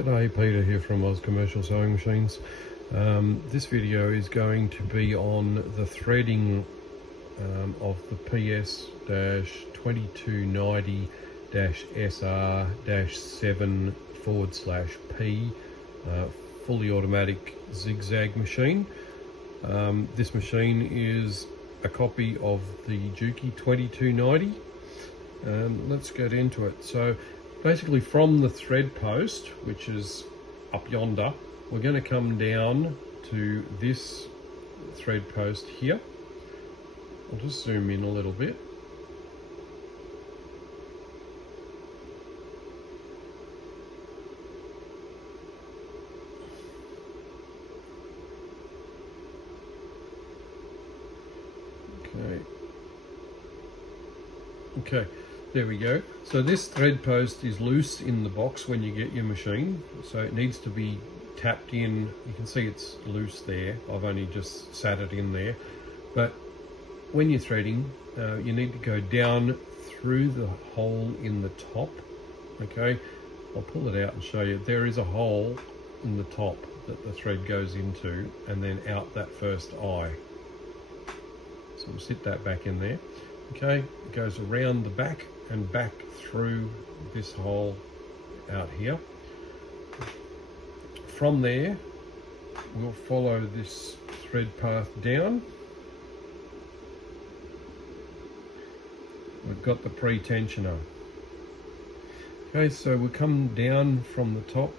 G'day, Peter here from Oz Commercial Sewing Machines. This video is going to be on the threading of the PS-2290-SR-7/P fully automatic zigzag machine. This machine is a copy of the Juki 2290. Let's get into it. So basically from the thread post, which is up yonder, we're going to come down to this thread post here. I'll just zoom in a little bit. Okay, there we go. So this thread post is loose in the box when you get your machine, so it needs to be tapped in. You can see it's loose there. I've only just sat it in there. But when you're threading, you need to go down through the hole in the top. Okay, I'll pull it out and show you. There is a hole in the top that the thread goes into, and then out that first eye. So we'll sit that back in there. Okay, it goes around the back and back through this hole out here. From there, we'll follow this thread path down. We've got the pre-tensioner. Okay, so we come down from the top.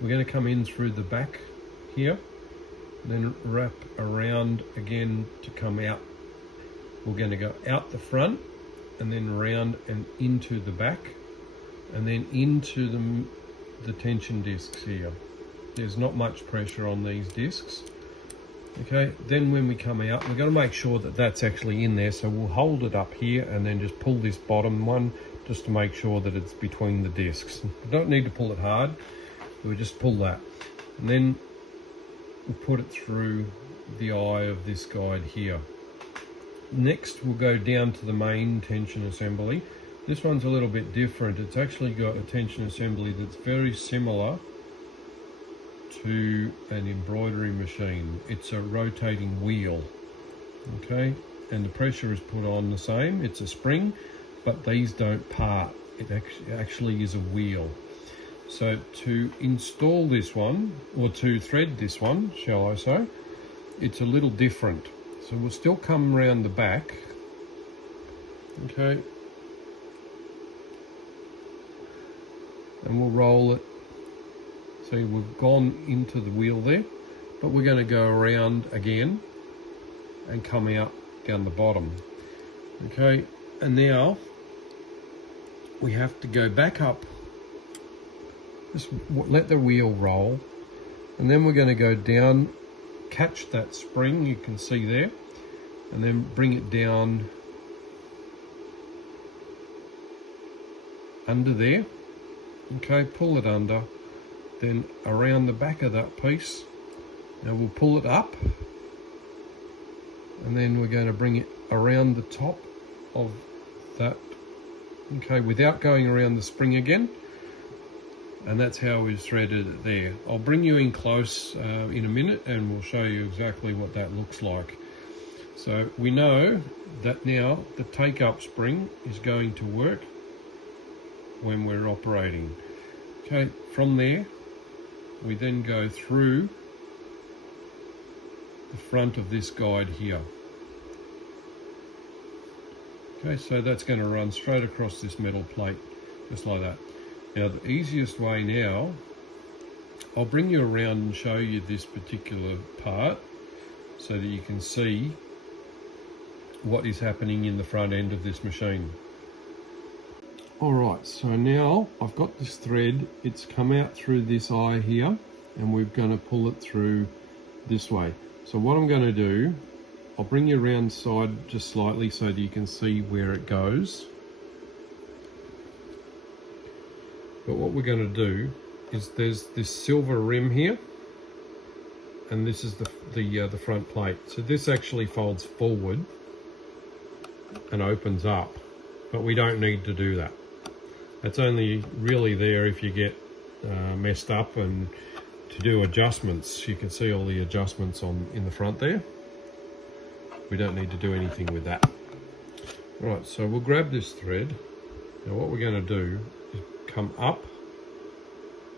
We're going to come in through the back here, then wrap around again to come out. We're going to go out the front and then round and into the back and then into the tension discs here. There's not much pressure on these discs. Okay, then when we come out, we've got to make sure that that's actually in there. So we'll hold it up here and then just pull this bottom one just to make sure that it's between the discs. You don't need to pull it hard. We'll just pull that. And then we'll put it through the eye of this guide here. Next, we'll go down to the main tension assembly. This one's a little bit different. It's actually got a tension assembly that's very similar to an embroidery machine. It's a rotating wheel, okay? And the pressure is put on the same. It's a spring, but these don't part. It actually is a wheel. So to install this one, or to thread this one, shall I say, it's a little different. So we'll still come around the back, okay, and we'll roll it. See, we've gone into the wheel there, but we're going to go around again and come out down the bottom. Okay, and now we have to go back up. Just let the wheel roll, and then we're going to go down, catch that spring you can see there, and then bring it down under there. Okay, pull it under, then around the back of that piece. Now we'll pull it up, and then we're going to bring it around the top of that, okay, without going around the spring again. And that's how we've threaded it there. I'll bring you in close in a minute and we'll show you exactly what that looks like. So we know that now the take-up spring is going to work when we're operating. Okay, from there, we then go through the front of this guide here. Okay, so that's going to run straight across this metal plate, just like that. Now the easiest way now, I'll bring you around and show you this particular part so that you can see what is happening in the front end of this machine. Alright, so now I've got this thread, it's come out through this eye here, and we're going to pull it through this way. So what I'm going to do, I'll bring you around side just slightly so that you can see where it goes. But what we're going to do is there's this silver rim here, and this is the front plate. So this actually folds forward and opens up, but we don't need to do that. It's only really there if you get messed up and to do adjustments. You can see all the adjustments in the front there. We don't need to do anything with that. Right, so we'll grab this thread. Now what we're going to do is come up.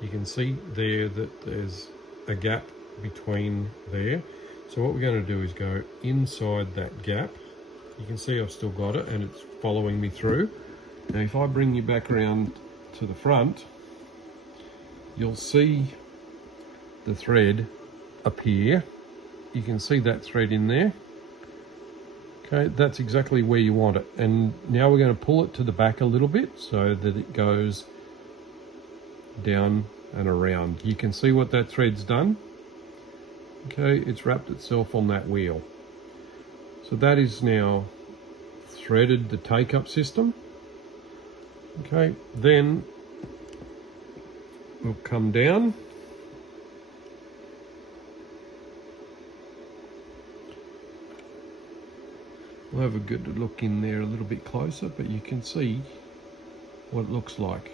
You can see there that there's a gap between there. So what we're going to do is go inside that gap. You can see I've still got it and it's following me through. Now if I bring you back around to the front, you'll see the thread appear. You can see that thread in there. Okay, that's exactly where you want it. And now we're going to pull it to the back a little bit so that it goes down and around. You can see what that thread's done. Okay, it's wrapped itself on that wheel. So that is now threaded the take-up system. Okay, then we'll come down. We'll have a good look in there a little bit closer, but you can see what it looks like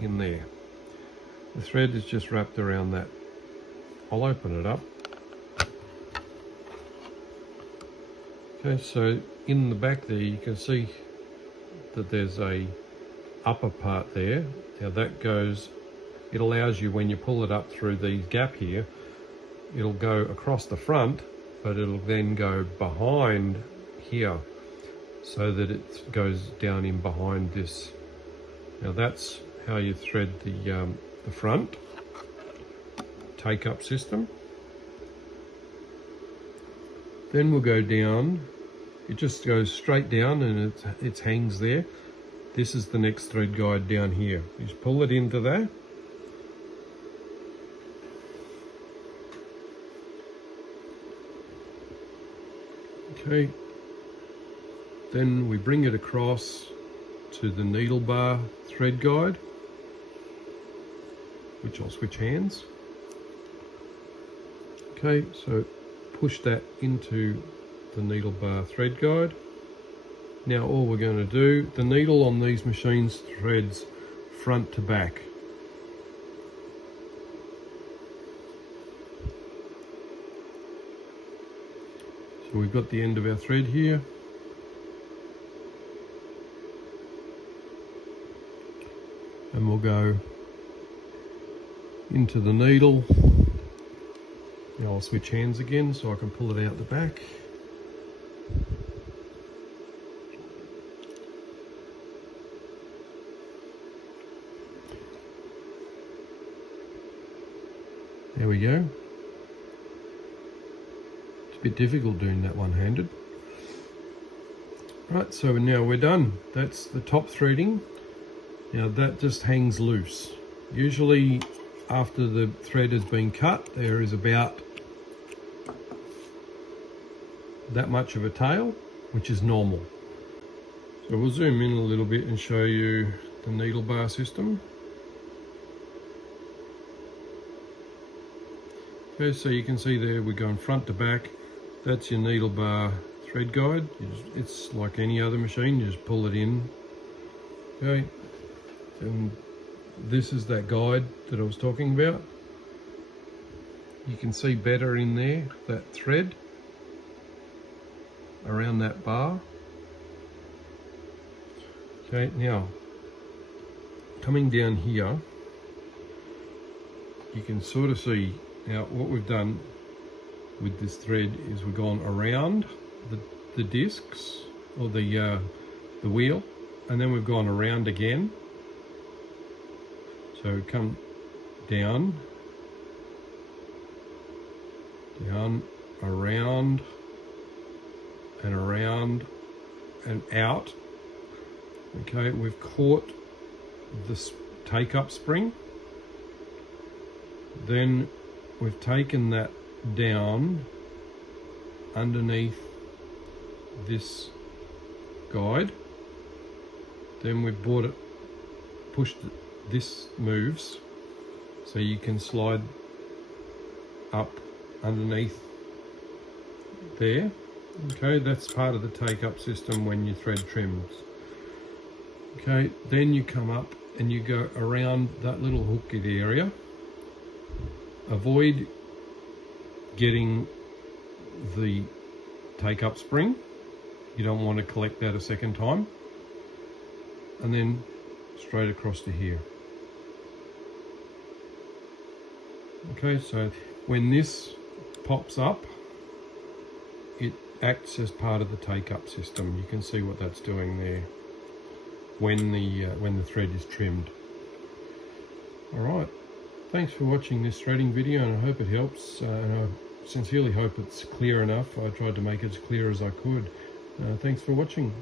in there. The thread is just wrapped around that. I'll open it up. Okay, so in the back there you can see that there's a upper part there. Now that goes, it allows you, when you pull it up through the gap here, it'll go across the front, but it'll then go behind here so that it goes down in behind this. Now that's how you thread the front take-up system. Then we'll go down. It just goes straight down and it hangs there. This is the next thread guide down here. You just pull it into there. Okay. Then we bring it across to the needle bar thread guide, which I'll switch hands. Okay, so push that into the needle bar thread guide. Now all we're going to do, the needle on these machines threads front to back. So we've got the end of our thread here. And we'll go into the needle. Now I'll switch hands again so I can pull it out the back. There we go. It's a bit difficult doing that one-handed. Right, so now we're done. That's the top threading. Now that just hangs loose. Usually after the thread has been cut, there is about that much of a tail, which is normal. So we'll zoom in a little bit and show you the needle bar system. Okay, so you can see there we're going front to back. That's your needle bar thread guide. It's like any other machine, you just pull it in. Okay, and this is that guide that I was talking about. You can see better in there, that thread around that bar. Okay, now coming down here, you can sort of see now what we've done with this thread is we've gone around the discs or the wheel, and then we've gone around again. So come down, around, and around, and out. Okay, we've caught this take-up spring. Then we've taken that down underneath this guide. Then we've brought it, pushed it. This moves, so you can slide up underneath there. Okay, that's part of the take-up system when your thread trims. Okay, then you come up and you go around that little hooked area. Avoid getting the take-up spring. You don't want to collect that a second time. And then straight across to here. Okay, so when this pops up, it acts as part of the take-up system. You can see what that's doing there when the thread is trimmed. All right, thanks for watching this threading video, and I hope it helps. And I sincerely hope it's clear enough. I tried to make it as clear as I could. Thanks for watching.